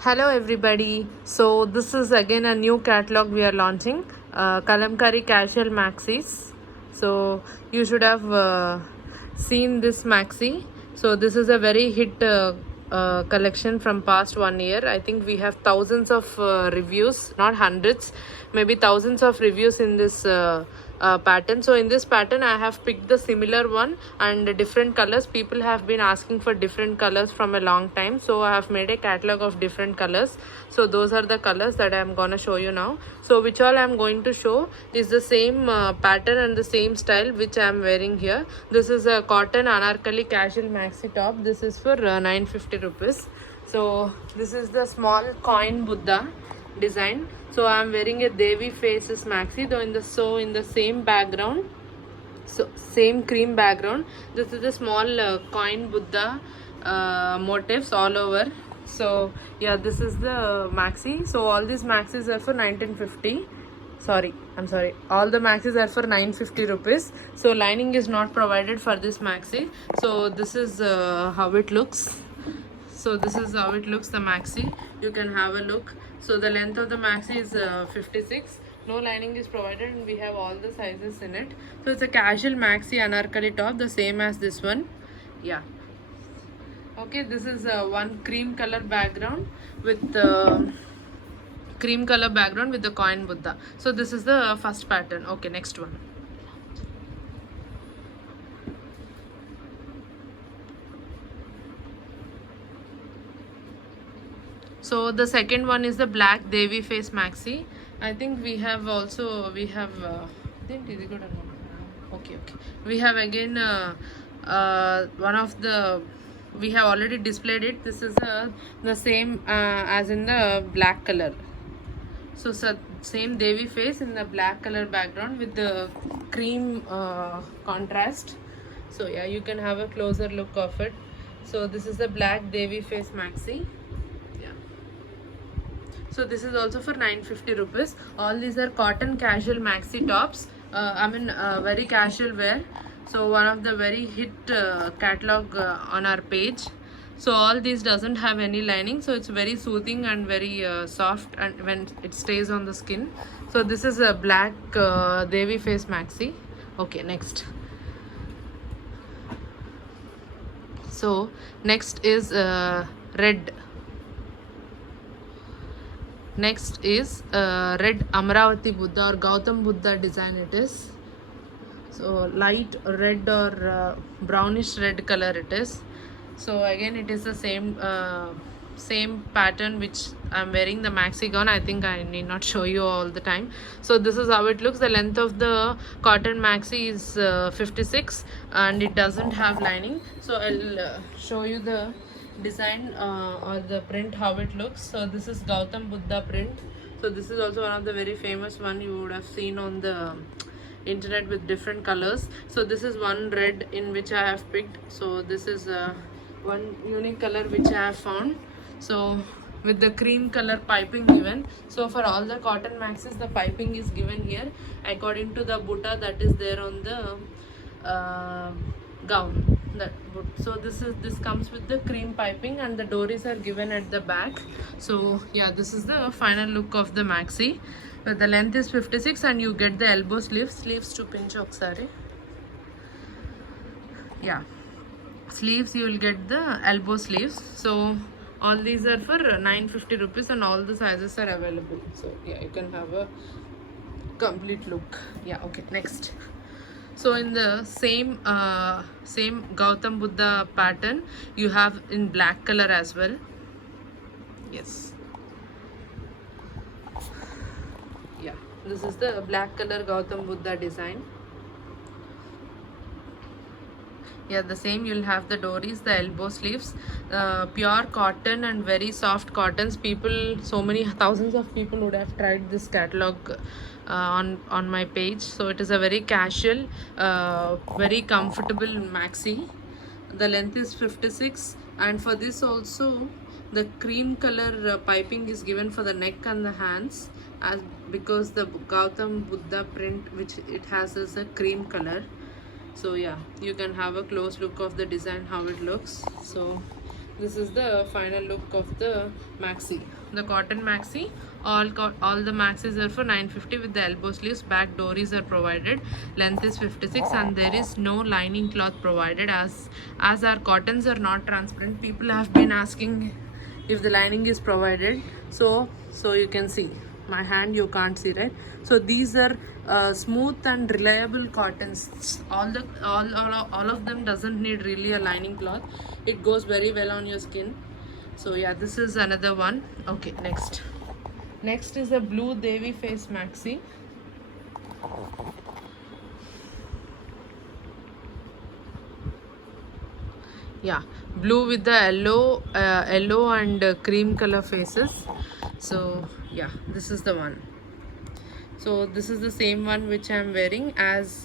Hello everybody. So this is again a new catalog we are launching, Kalamkari Casual Maxis. So you should have seen this maxi. So this is a very hit collection from past 1 year. I think we have thousands of reviews, not hundreds, maybe thousands of reviews in this pattern. So in this pattern I have picked the similar one and different colors. People have been asking for different colors from a long time, so I have made a catalog of different colors. So those are the colors that I am gonna show you now. So which all I am going to show is the same pattern and the same style which I am wearing here. This is a cotton anarkali casual maxi top. This is for 950 rupees. So this is the small coin Buddha design. So I am wearing a Devi faces maxi, though in the same background, so same cream background. This is a small coin Buddha motifs all over. So yeah, this is the maxi. So all these maxis are for 1950. I'm sorry, all the maxis are for 950 rupees. So lining is not provided for this maxi. So this is how it looks. So this is how it looks, the maxi. You can have a look. So the length of the maxi is 56. No lining is provided and we have all the sizes in it. So it's a casual maxi anarkali top, the same as this one. Yeah. Okay, this is one cream color background with the coin Buddha. So this is the first pattern. Okay, next one. So the second one is the black Devi face maxi. I think we have think is it good or not? Okay. We have again one of the, we have already displayed it. This is the same as in the black color. So same Devi face in the black color background with the cream contrast. So yeah, you can have a closer look of it. So this is the black Devi face maxi. So this is also for 950 rupees. All these are cotton casual maxi tops. Very casual wear. So one of the very hit catalog on our page. So all these doesn't have any lining, so it's very soothing and very soft, and when it stays on the skin. So this is a black Devi face maxi. Okay, next. So next is red. Next is red Amravati Buddha or Gautam Buddha design it is. So light red or brownish red color it is. So again it is the same pattern which I'm wearing, the maxi gown. I think I need not show you all the time. So this is how it looks. The length of the cotton maxi is 56 and it doesn't have lining. So I'll show you the design or the print how it looks. So this is Gautam Buddha print. So this is also one of the very famous one you would have seen on the internet with different colors. So this is one red in which I have picked. So this is one unique color which I have found. So with the cream color piping given. So for all the cotton maxis, the piping is given here according to the butta that is there on the gown. So this comes with the cream piping and the dories are given at the back. So yeah, this is the final look of the maxi. The length is 56 and you get the elbow sleeves to pinch oksari. Yeah, sleeves, you will get the elbow sleeves. So all these are for 950 rupees and all the sizes are available. So yeah, you can have a complete look. Yeah, okay, next. So in the same Gautam Buddha pattern, you have in black color as well. Yes. Yeah, this is the black color Gautam Buddha design. Yeah, the same, you'll have the dories, the elbow sleeves, pure cotton and very soft cottons. So many thousands of people would have tried this catalog on my page. So it is a very casual, very comfortable maxi. The length is 56 and for this also the cream color piping is given for the neck and the hands, as because the Gautam Buddha print which it has is a cream color. So yeah, you can have a close look of the design how it looks. So this is the final look of the maxi, the cotton maxi. All the maxis are for 950 with the elbow sleeves. Back dories are provided. Length is 56 and there is no lining cloth provided, as our cottons are not transparent. People have been asking if the lining is provided. So you can see my hand, you can't see, right? So these are smooth and reliable cottons. All of them doesn't need really a lining cloth. It goes very well on your skin. So yeah, this is another one. Okay, next is a blue Devi face maxi. Yeah, blue with the yellow and cream color faces. So yeah, this is the one. So this is the same one which I am wearing, as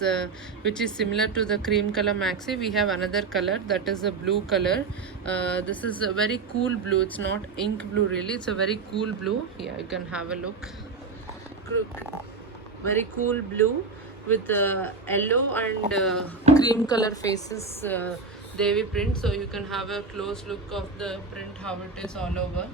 which is similar to the cream color maxi. We have another color, that is a blue color. This is a very cool blue. It's not ink blue really, it's a very cool blue. Yeah, you can have a look. Very cool blue with yellow and cream color faces, Devi print. So you can have a close look of the print, how it is all over.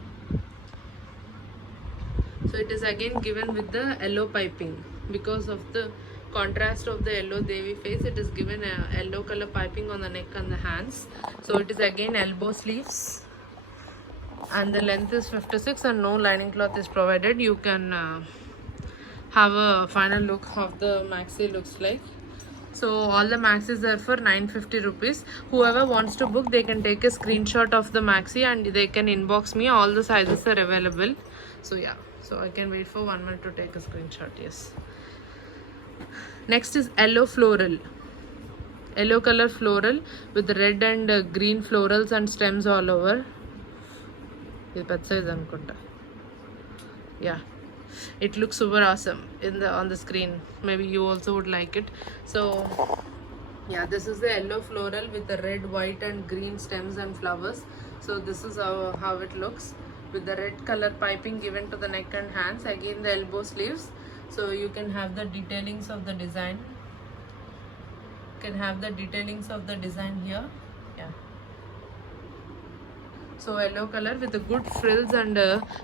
So it is again given with the yellow piping. Because of the contrast of the yellow Devi face, it is given a yellow color piping on the neck and the hands. So it is again elbow sleeves and the length is 56 and no lining cloth is provided. You can have a final look of the maxi looks like. So all the maxis are for 950 rupees. Whoever wants to book, they can take a screenshot of the maxi and they can inbox me. All the sizes are available. So yeah, so I can wait for 1 minute to take a screenshot. Yes. Next is yellow floral. Yellow color floral with red and green florals and stems all over. Yeah, it looks super awesome on the screen. Maybe you also would like it. So yeah, this is the yellow floral with the red, white and green stems and flowers. So this is how it looks, with the red color piping given to the neck and hands. Again the elbow sleeves. So you can have the detailings of the design. You can have the detailings of the design here. Yeah. So yellow color with the good frills and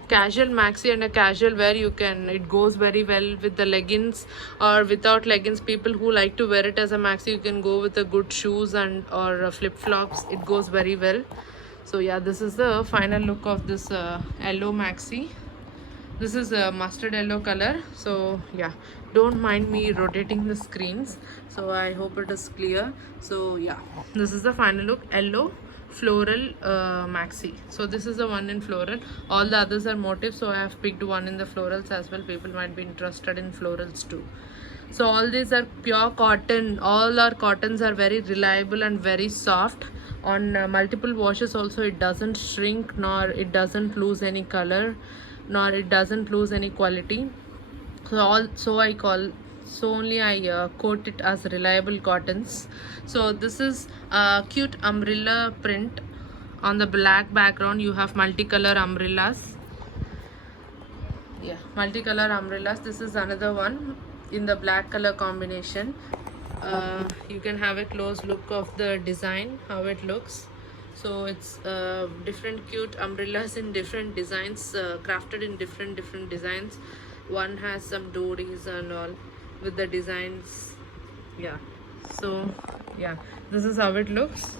casual maxi and a casual wear. It goes very well with the leggings or without leggings. People who like to wear it as a maxi, you can go with the good shoes and or flip flops. It goes very well. So yeah, this is the final look of this yellow maxi. This is a mustard yellow color. So yeah, don't mind me rotating the screens. So I hope it is clear. So yeah, this is the final look, yellow floral maxi. So this is the one in floral. All the others are motifs, so I have picked one in the florals as well. People might be interested in florals too. So all these are pure cotton. All our cottons are very reliable and very soft. On multiple washes also, it doesn't shrink, nor it doesn't lose any color, nor it doesn't lose any quality. So only I quote it as reliable cottons. So this is a cute umbrella print. On the black background you have multicolor umbrellas. Yeah, multicolor umbrellas. This is another one in the black color combination. You can have a close look of the design, how it looks. So it's different cute umbrellas in different designs, crafted in different designs. One has some dories and all with the designs. Yeah, so yeah, this is how it looks,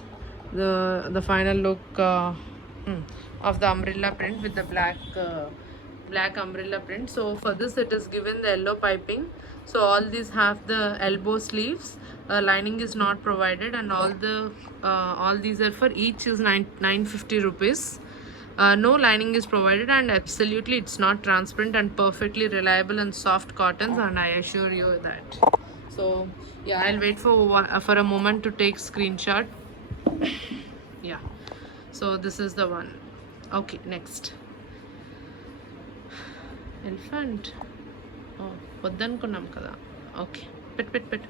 the final look of the umbrella print with the black umbrella print. So for this it is given the yellow piping. So all these have the elbow sleeves. Lining is not provided, and all these are for each is 950 rupees. No lining is provided, and absolutely it's not transparent and perfectly reliable and soft cottons, and I assure you that. So yeah, I'll wait for a moment to take screenshot. Yeah, so this is the one. Okay, next elephant. Oh, వద్దనుకున్నాం కదా. Okay, pet.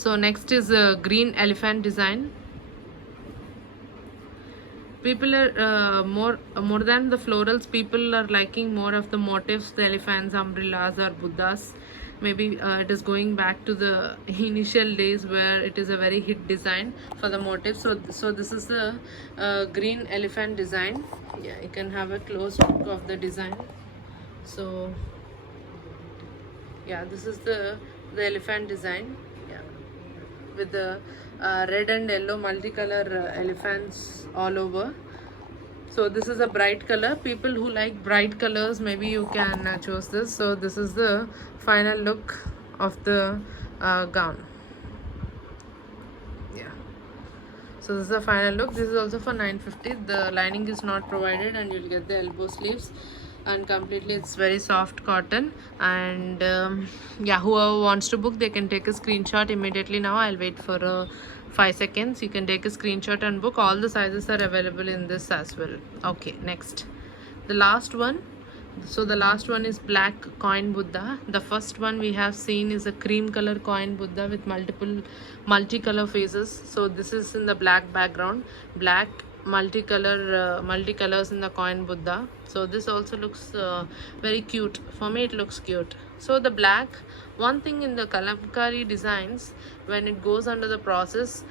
So next is a green elephant design. People are more than the florals, people are liking more of the motifs, the elephants, umbrellas or buddhas. maybe it is going back to the initial days where it is a very hit design for the motif. So this is the green elephant design. Yeah, you can have a close look of the design. So yeah, this is the elephant design. Yeah, with the red and yellow multicolor elephants all over. So this is a bright color. People who like bright colors, maybe you can choose this. So this is the final look of the gown. Yeah, so this is the final look. This is also for 950. The lining is not provided, and you'll get the elbow sleeves, and completely it's very soft cotton. And yeah, whoever wants to book, they can take a screenshot immediately. Now I'll wait for 5 seconds. You can take a screenshot and book. All the sizes are available in this as well. Okay, next, the last one. So the last one is black coin Buddha. The first one we have seen is a cream color coin Buddha with multicolor faces. So this is in the black background, black multicolors in the coin Buddha. So this also looks very cute. For me, it looks cute. So the black, one thing in the kalamkari designs, when it goes under the process,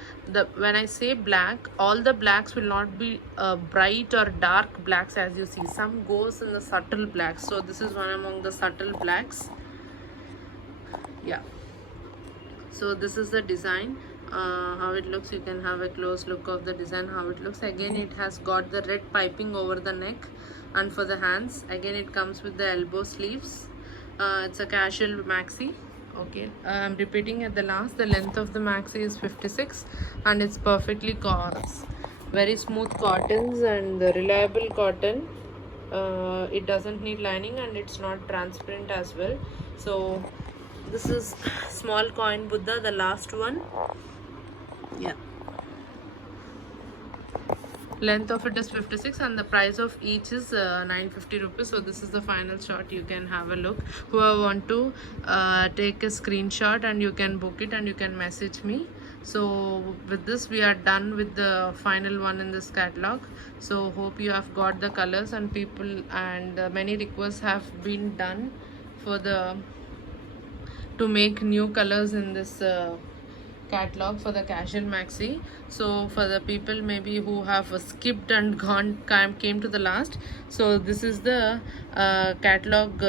when I say black, all the blacks will not be bright or dark blacks as you see. Some goes in the subtle blacks. So this is one among the subtle blacks. Yeah, so this is the design, how it looks. You can have a close look of the design, how it looks. Again, it has got the red piping over the neck, and for the hands, again, it comes with the elbow sleeves. It's a casual maxi. Okay, I'm repeating at the last, the length of the maxi is 56, and it's perfectly very smooth cottons and the reliable cotton. It doesn't need lining, and it's not transparent as well. So this is small coin Buddha, the last one. Yeah, length of it is 56, and the price of each is 950 rupees. So this is the final shot. You can have a look. Whoever want to take a screenshot, and you can book it, and you can message me. So with this, we are done with the final one in this catalog. So hope you have got the colors, and people, and many requests have been done for the to make new colors in this catalog for the casual maxi. So for the people maybe who have skipped and came to the last, so this is the catalog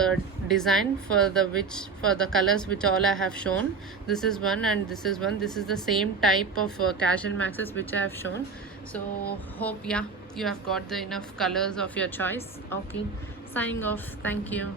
design for the colors which all I have shown. This is one, and this is one. This is the same type of casual maxis which I have shown. So hope, yeah, you have got the enough colors of your choice. Okay, signing off. Thank you.